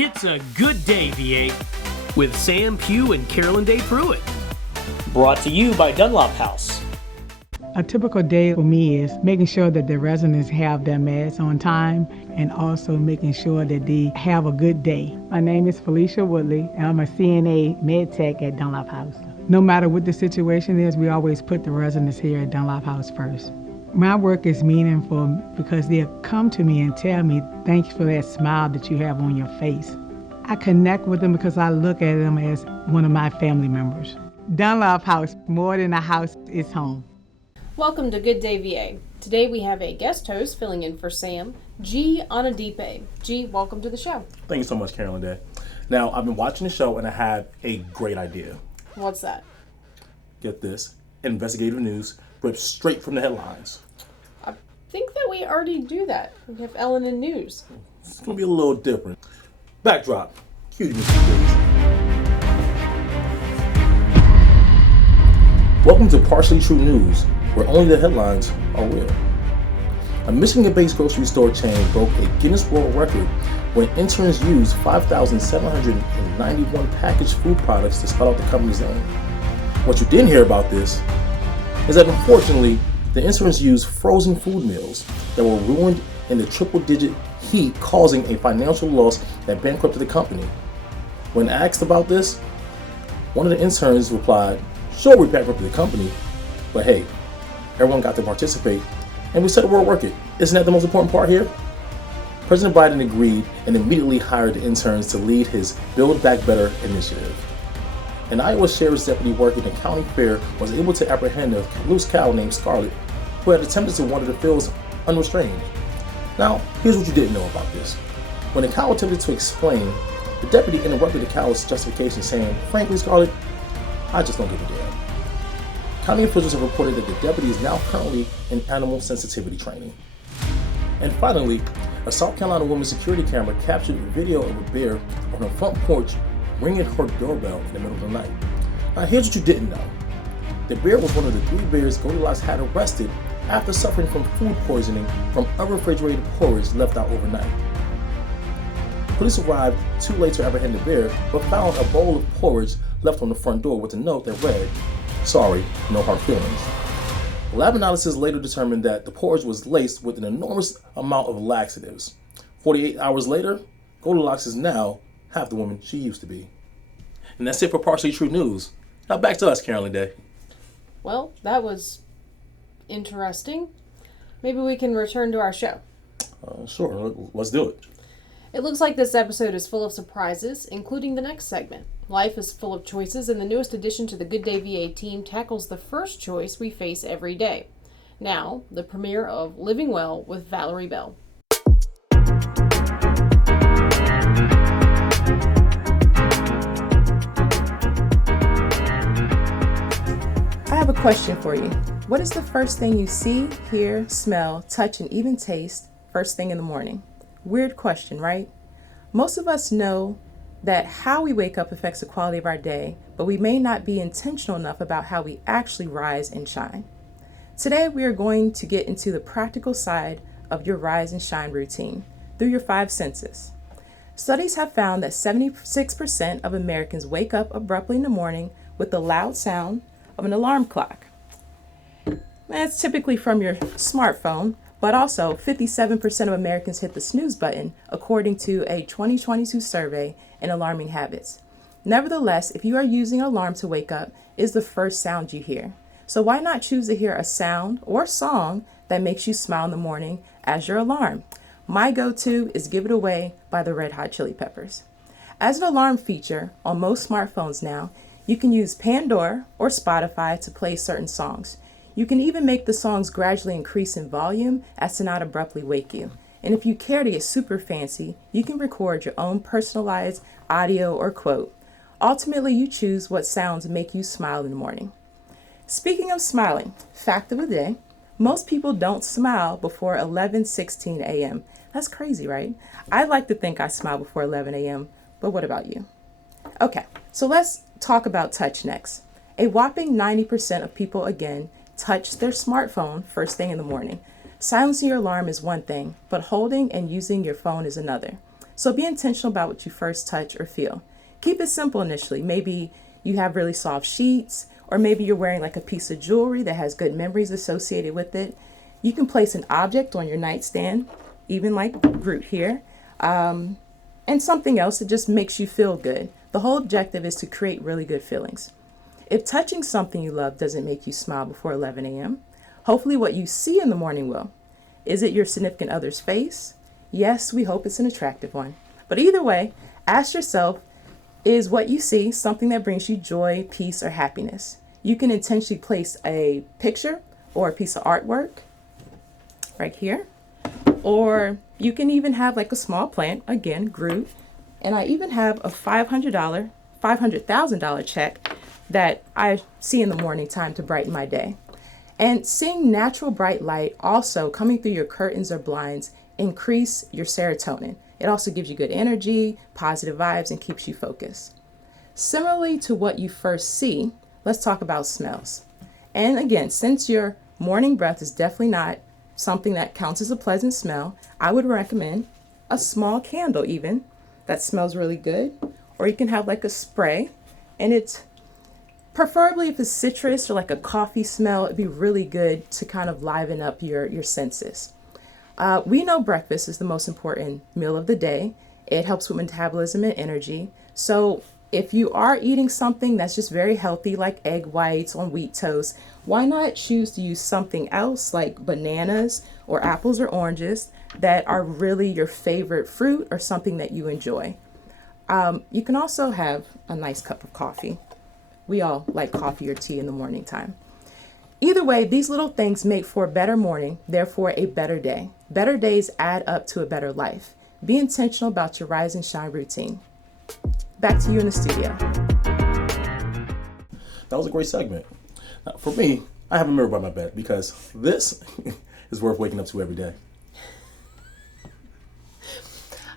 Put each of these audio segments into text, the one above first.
It's a good day, VA, with Sam Pugh and Carolyn Day Pruitt. Brought to you by Dunlop House. A typical day for me is making sure that the residents have their meds on time and also making sure that they have a good day. My name is Felicia Woodley, and I'm a CNA med tech at Dunlop House. No matter what the situation is, we always put the residents here at Dunlop House first. My work is meaningful because they'll come to me and tell me, thanks for that smile that you have on your face. I connect with them because I look at them as one of my family members. Dunlop House, more than a house, it's home. Welcome to Good Day VA. Today we have a guest host filling in for Sam, G. Anadipe. G, welcome to the show. Thank you so much, Carolyn Day. Now, I've been watching the show and I had a great idea. What's that? Get this, investigative news ripped straight from the headlines. I think that we already do that. We have Ellen in News. It's going to be a little different. Backdrop. Cue the music, please. Welcome to Partially True News, where only the headlines are real. A Michigan-based grocery store chain broke a Guinness World Record when interns used 5,791 packaged food products to spell out the company's name. What you didn't hear about this is that unfortunately, the interns used frozen food meals that were ruined in the triple-digit heat, causing a financial loss that bankrupted the company. When asked about this, one of the interns replied, "Sure, we bankrupted the company, but hey, everyone got to participate, and we set a world record. Isn't that the most important part here?" President Biden agreed and immediately hired the interns to lead his Build Back Better initiative. An Iowa sheriff's deputy working the county fair was able to apprehend a loose cow named Scarlett, who had attempted to wander the fields unrestrained. Now, here's what you didn't know about this. When the cow attempted to explain, the deputy interrupted the cow's justification, saying, "Frankly, Scarlett, I just don't give a damn." County officials have reported that the deputy is now currently in animal sensitivity training. And finally, a South Carolina woman's security camera captured a video of a bear on her front porch ringing her doorbell in the middle of the night. Now here's what you didn't know. The bear was one of the 3 bears Goldilocks had arrested after suffering from food poisoning from unrefrigerated porridge left out overnight. Police arrived too late to apprehend the bear, but found a bowl of porridge left on the front door with a note that read, "Sorry, no hard feelings." Lab analysis later determined that the porridge was laced with an enormous amount of laxatives. 48 hours later, Goldilocks is now half the woman she used to be. And that's it for Partially True News. Now back to us, Carolyn Day. Well, that was interesting. Maybe we can return to our show. Sure, let's do it. It looks like this episode is full of surprises, including the next segment. Life is full of choices, and the newest addition to the Good Day VA team tackles the first choice we face every day. Now, the premiere of Living Well with Valerie Bell. I have a question for you. What is the first thing you see, hear, smell, touch, and even taste first thing in the morning? Weird question, right? Most of us know that how we wake up affects the quality of our day, but we may not be intentional enough about how we actually rise and shine. Today, we are going to get into the practical side of your rise and shine routine through your 5 senses. Studies have found that 76% of Americans wake up abruptly in the morning with the loud sound of an alarm clock. That's typically from your smartphone, but also 57% of Americans hit the snooze button, according to a 2022 survey in alarming habits. Nevertheless, if you are using an alarm to wake up, it is the first sound you hear. So why not choose to hear a sound or song that makes you smile in the morning as your alarm? My go-to is Give It Away by the Red Hot Chili Peppers. As an alarm feature on most smartphones now, you can use Pandora or Spotify to play certain songs. You can even make the songs gradually increase in volume as to not abruptly wake you. And if you care to get super fancy, you can record your own personalized audio or quote. Ultimately, you choose what sounds make you smile in the morning. Speaking of smiling, fact of the day, most people don't smile before 11:16 a.m. That's crazy, right? I like to think I smile before 11 a.m., but what about you? Okay, so let's talk about touch next. A whopping 90% of people, again, touch their smartphone first thing in the morning. Silencing your alarm is one thing, but holding and using your phone is another. So be intentional about what you first touch or feel. Keep it simple initially. Maybe you have really soft sheets, or maybe you're wearing like a piece of jewelry that has good memories associated with it. You can place an object on your nightstand, even like Groot here, and something else that just makes you feel good. The whole objective is to create really good feelings. If touching something you love doesn't make you smile before 11 a.m., hopefully what you see in the morning will. Is it your significant other's face? Yes, we hope it's an attractive one. But either way, ask yourself, is what you see something that brings you joy, peace, or happiness? You can intentionally place a picture or a piece of artwork right here. Or you can even have like a small plant, again, Groot. And I even have a $500,000 check that I see in the morning time to brighten my day. And seeing natural bright light also coming through your curtains or blinds increase your serotonin. It also gives you good energy, positive vibes, and keeps you focused. Similarly to what you first see, let's talk about smells. And again, since your morning breath is definitely not something that counts as a pleasant smell, I would recommend a small candle even that smells really good. Or you can have like a spray, and it's preferably if it's citrus or like a coffee smell, it'd be really good to kind of liven up your senses. We know breakfast is the most important meal of the day. It helps with metabolism and energy. So if you are eating something that's just very healthy, like egg whites on wheat toast, why not choose to use something else like bananas or apples or oranges that are really your favorite fruit or something that you enjoy. You can also have a nice cup of coffee. We all like coffee or tea in the morning time. Either way, these little things make for a better morning, therefore a better day. Better days add up to a better life. Be intentional about your rise and shine routine. Back to you in the studio. That was a great segment. For me, I have a mirror by my bed because this is worth waking up to every day.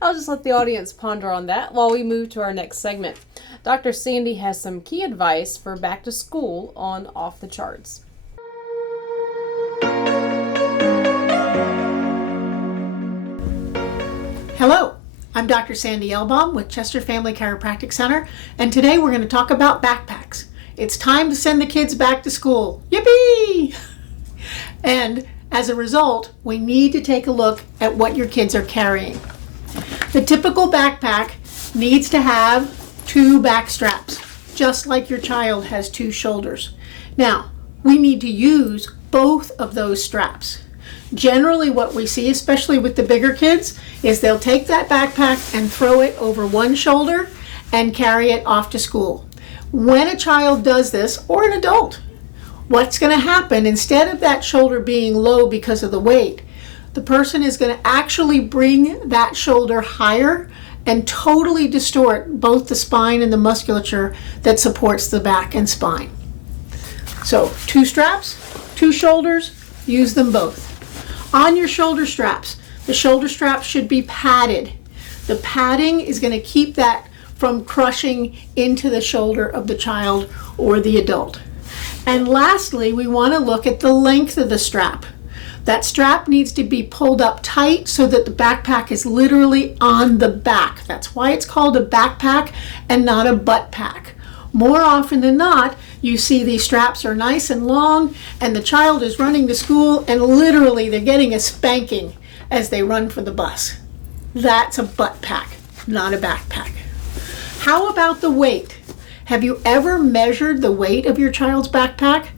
I'll just let the audience ponder on that while we move to our next segment. Dr. Sandy has some key advice for back to school on Off the Charts. Hello, I'm Dr. Sandy Elbaum with Chester Family Chiropractic Center, and today we're going to talk about backpacks. It's time to send the kids back to school. Yippee! And as a result, we need to take a look at what your kids are carrying. The typical backpack needs to have 2 back straps, just like your child has 2 shoulders. Now, we need to use both of those straps. Generally what we see, especially with the bigger kids, is they'll take that backpack and throw it over one shoulder and carry it off to school. When a child does this, or an adult, what's going to happen, instead of that shoulder being low because of the weight, the person is going to actually bring that shoulder higher and totally distort both the spine and the musculature that supports the back and spine. So 2 straps, 2 shoulders, use them both. On your shoulder straps, the shoulder straps should be padded. The padding is going to keep that from crushing into the shoulder of the child or the adult. And lastly, we want to look at the length of the strap. That strap needs to be pulled up tight so that the backpack is literally on the back. That's why it's called a backpack and not a butt pack. More often than not, you see these straps are nice and long and the child is running to school and literally they're getting a spanking as they run for the bus. That's a butt pack, not a backpack. How about the weight? Have you ever measured the weight of your child's backpack?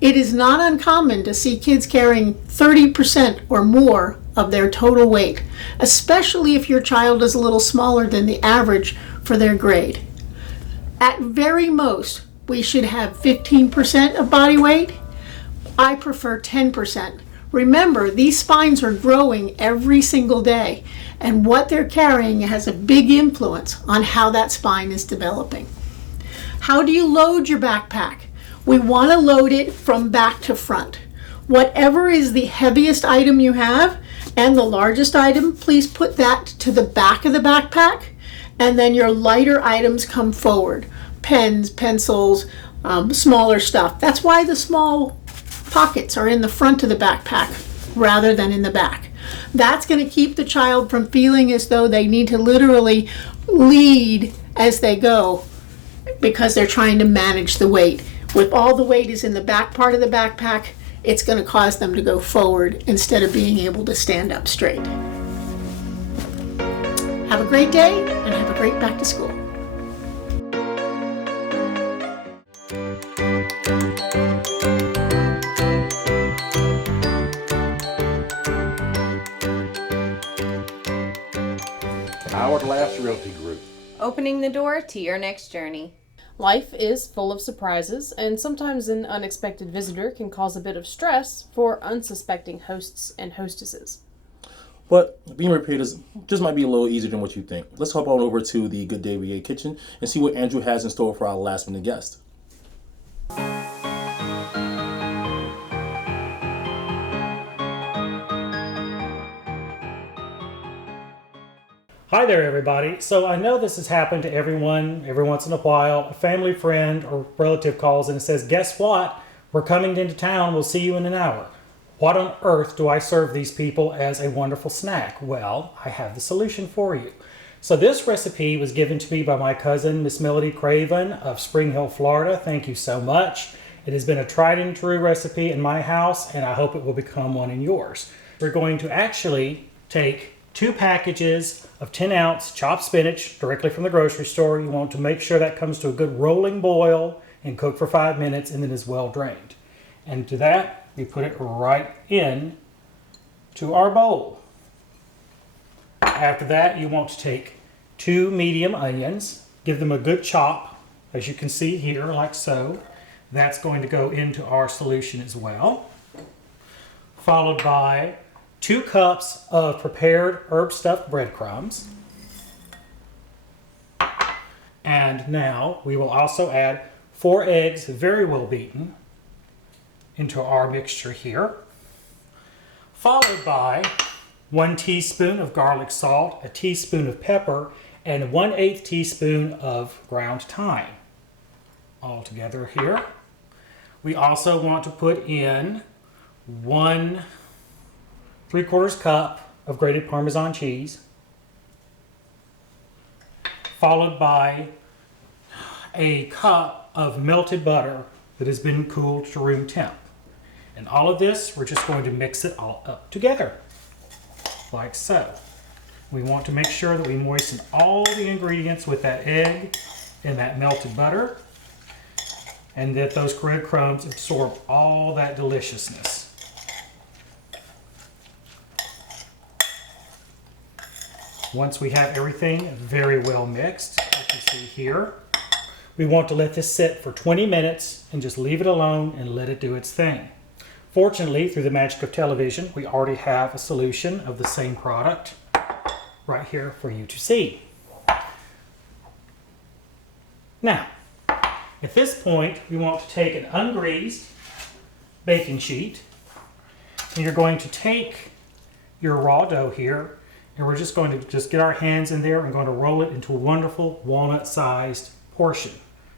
It is not uncommon to see kids carrying 30% or more of their total weight, especially if your child is a little smaller than the average for their grade. At very most, we should have 15% of body weight. I prefer 10%. Remember, these spines are growing every single day, and what they're carrying has a big influence on how that spine is developing. How do you load your backpack? We want to load it from back to front. Whatever is the heaviest item you have and the largest item, please put that to the back of the backpack, and then your lighter items come forward. Pens, pencils, smaller stuff. That's why the small pockets are in the front of the backpack rather than in the back. That's going to keep the child from feeling as though they need to literally lead as they go because they're trying to manage the weight. If all the weight is in the back part of the backpack, it's going to cause them to go forward instead of being able to stand up straight. Have a great day and have a great back to school. Hourglass Realty Group. Opening the door to your next journey. Life is full of surprises, and sometimes an unexpected visitor can cause a bit of stress for unsuspecting hosts and hostesses. But being prepared just might be a little easier than what you think. Let's hop on over to the Good Day VA kitchen and see what Andrew has in store for our last minute guest. Hi there, everybody. So I know this has happened to everyone every once in a while. A family friend or relative calls and says, guess what? We're coming into town. We'll see you in an hour. What on earth do I serve these people as a wonderful snack? Well, I have the solution for you. So this recipe was given to me by my cousin, Miss Melody Craven of Spring Hill, Florida. Thank you so much. It has been a tried and true recipe in my house, and I hope it will become one in yours. We're going to actually take 2 packages of 10-ounce chopped spinach directly from the grocery store. You want to make sure that comes to a good rolling boil and cook for 5 minutes and then is well drained. And to that, we put it right in to our bowl. After that, you want to take 2 medium onions, give them a good chop, as you can see here, like so. That's going to go into our solution as well. Followed by 2 cups of prepared herb stuffed breadcrumbs. And now we will also add 4 eggs, very well beaten, into our mixture here. Followed by 1 teaspoon of garlic salt, a teaspoon of pepper, and 1/8 teaspoon of ground thyme. All together here. We also want to put in 1 3/4 cup of grated Parmesan cheese, followed by a cup of melted butter that has been cooled to room temp. And all of this, we're just going to mix it all up together, like so. We want to make sure that we moisten all the ingredients with that egg and that melted butter, and that those breadcrumbs absorb all that deliciousness. Once we have everything very well mixed, like you see here, we want to let this sit for 20 minutes and just leave it alone and let it do its thing. Fortunately, through the magic of television, we already have a solution of the same product right here for you to see. Now, at this point, we want to take an ungreased baking sheet, and you're going to take your raw dough here, and we're just going to get our hands in there and going to roll it into a wonderful walnut-sized portion.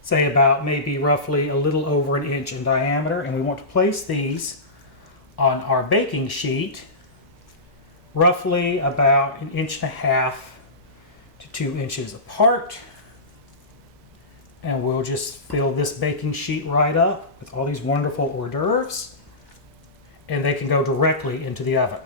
Say about maybe roughly a little over 1 inch in diameter, and we want to place these on our baking sheet roughly about 1.5 inches to 2 inches apart. And we'll just fill this baking sheet right up with all these wonderful hors d'oeuvres, and they can go directly into the oven.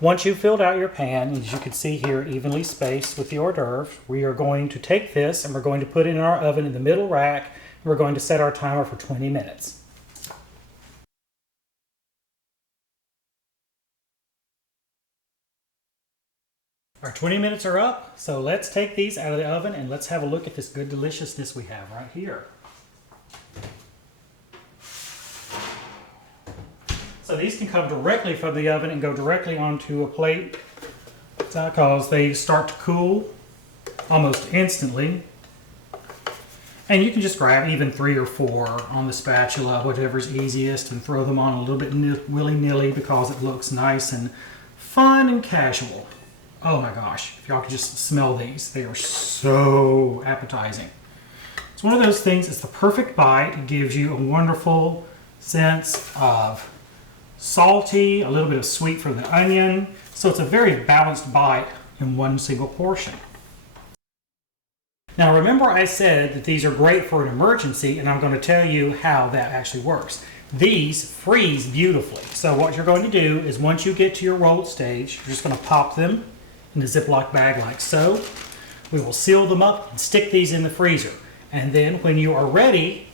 Once you've filled out your pan, as you can see here, evenly spaced with the hors d'oeuvres, we are going to take this and we're going to put it in our oven in the middle rack, and we're going to set our timer for 20 minutes. Our 20 minutes are up, so let's take these out of the oven and let's have a look at this good deliciousness we have right here. So these can come directly from the oven and go directly onto a plate because they start to cool almost instantly. And you can just grab even 3 or 4 on the spatula, whatever's easiest, and throw them on a little bit willy-nilly because it looks nice and fun and casual. Oh my gosh, if y'all could just smell these, they are so appetizing. It's one of those things, it's the perfect bite. It gives you a wonderful sense of salty, a little bit of sweet from the onion. So it's a very balanced bite in one single portion. Now remember I said that these are great for an emergency, and I'm going to tell you how that actually works. These freeze beautifully. So what you're going to do is once you get to your rolled stage, you're just going to pop them in a Ziploc bag like so. We will seal them up and stick these in the freezer. And then when you are ready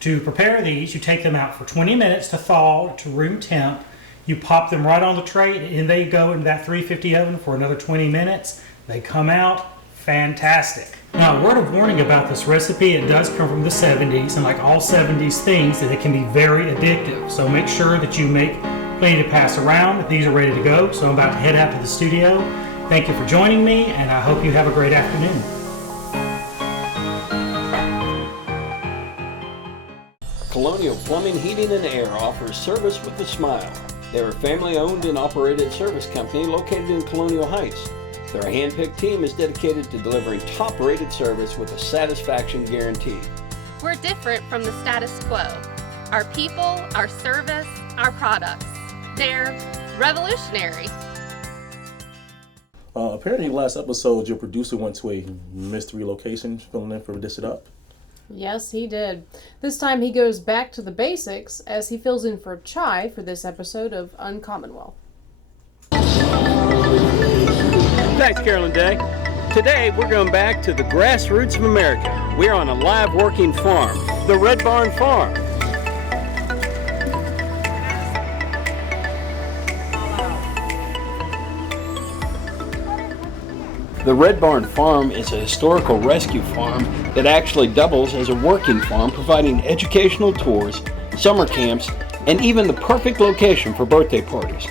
to prepare these, you take them out for 20 minutes to thaw to room temp. You pop them right on the tray and they go into that 350 oven for another 20 minutes. They come out fantastic. Now, a word of warning about this recipe, it does come from the 70s, and like all 70s things, that it can be very addictive. So make sure that you make plenty to pass around. These are ready to go, so I'm about to head out to the studio. Thank you for joining me, and I hope you have a great afternoon. Colonial Plumbing, Heating, and Air offers service with a smile. They're a family-owned and operated service company located in Colonial Heights. Their hand-picked team is dedicated to delivering top-rated service with a satisfaction guarantee. We're different from the status quo. Our people, our service, our products. They're revolutionary. Apparently last episode your producer went to a mystery location filling in for Dish It Up. Yes, he did. This time he goes back to the basics as he fills in for Chai for this episode of Uncommonwealth. Thanks, Carolyn Day. Today, we're going back to the grassroots of America. We're on a live working farm, the Red Barn Farm. The Red Barn Farm is a historical rescue farm that actually doubles as a working farm, providing educational tours, summer camps, and even the perfect location for birthday parties.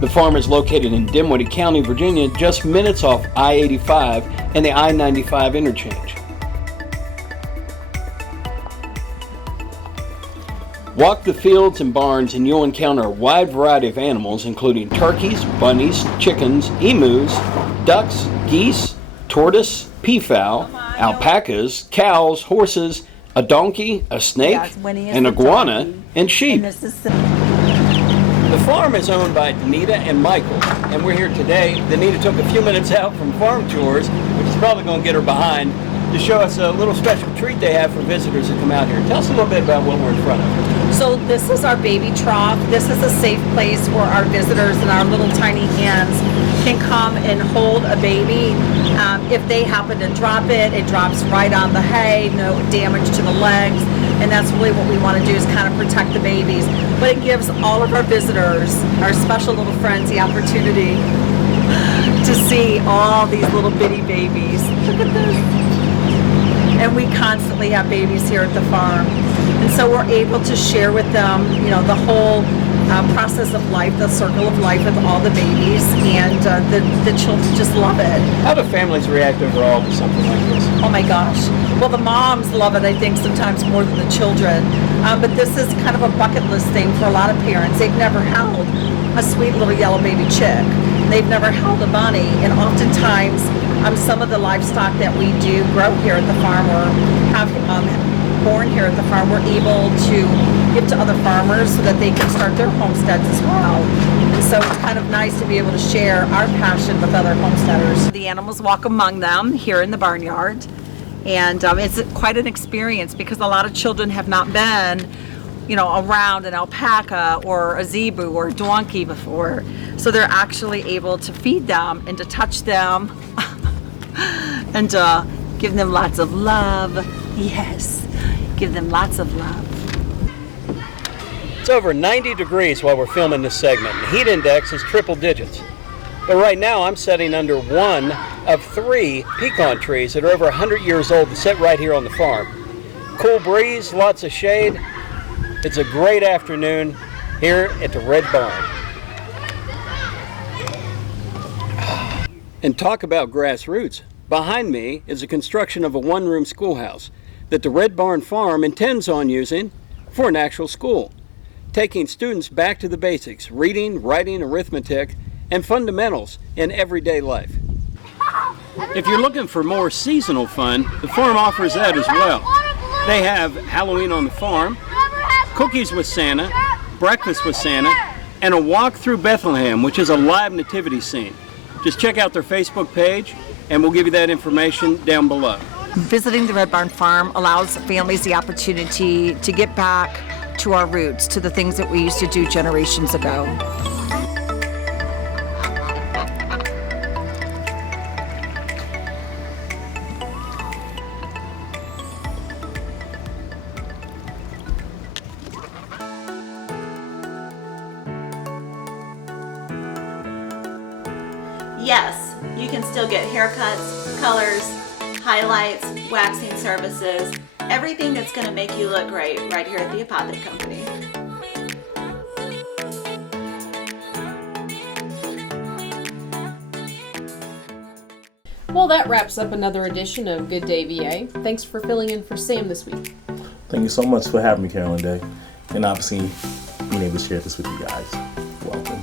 The farm is located in Dinwiddie County, Virginia, just minutes off I-85 and the I-95 interchange. Walk the fields and barns and you'll encounter a wide variety of animals, including turkeys, bunnies, chickens, emus, ducks, geese, tortoise, peafowl, alpacas, cows, horses, a donkey, a snake, an iguana, and sheep. The farm is owned by Danita and Michael, and we're here today. Danita took a few minutes out from farm tours, which is probably going to get her behind, to show us a little special treat they have for visitors that come out here. Tell us a little bit about what we're in front of. So this is our baby trough. This is a safe place where our visitors and our little tiny hands can come and hold a baby. If they happen to drop it, it drops right on the hay, no damage to the legs. And that's really what we want to do, is kind of protect the babies. But it gives all of our visitors, our special little friends, the opportunity to see all these little bitty babies. Look at this. And we constantly have babies here at the farm. And so we're able to share with them, you know, the whole process of life, the circle of life with all the babies, and the children just love it. How do families react overall to something like this? Oh my gosh. Well, the moms love it, I think, sometimes more than the children. But this is kind of a bucket list thing for a lot of parents. They've never held a sweet little yellow baby chick. They've never held a bunny. And oftentimes, some of the livestock that we do grow here at the farm or have born here at the farm, we're able to give to other farmers so that they can start their homesteads as well. And so it's kind of nice to be able to share our passion with other homesteaders. The animals walk among them here in the barnyard, and it's quite an experience because a lot of children have not been, you know, around an alpaca or a zebu or a donkey before. So they're actually able to feed them and to touch them and give them lots of love. Yes, give them lots of love. It's over 90 degrees while we're filming this segment. The heat index is triple digits. But right now I'm sitting under one of 3 pecan trees that are over 100 years old and sit right here on the farm. Cool breeze, lots of shade. It's a great afternoon here at the Red Barn. And talk about grassroots. Behind me is the construction of a one-room schoolhouse that the Red Barn Farm intends on using for an actual school, taking students back to the basics, reading, writing, arithmetic, and fundamentals in everyday life. If you're looking for more seasonal fun, the farm offers that as well. They have Halloween on the farm, cookies with Santa, breakfast with Santa, and a walk through Bethlehem, which is a live nativity scene. Just check out their Facebook page, and we'll give you that information down below. Visiting the Red Barn Farm allows families the opportunity to get back to our roots, to the things that we used to do generations ago. Yes, you can still get haircuts, colors, highlights, waxing services, everything that's going to make you look great right here at the Apothic Company. Well, that wraps up another edition of Good Day VA. Thanks for filling in for Sam this week. Thank you so much for having me, Carolyn Day, and obviously being able to share this with you guys. Welcome.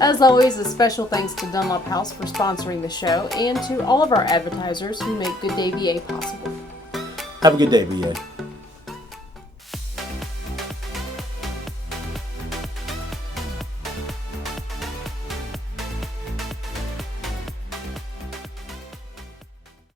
As always, a special thanks to Dunlop House for sponsoring the show and to all of our advertisers who make Good Day VA possible. Have a good day, VA.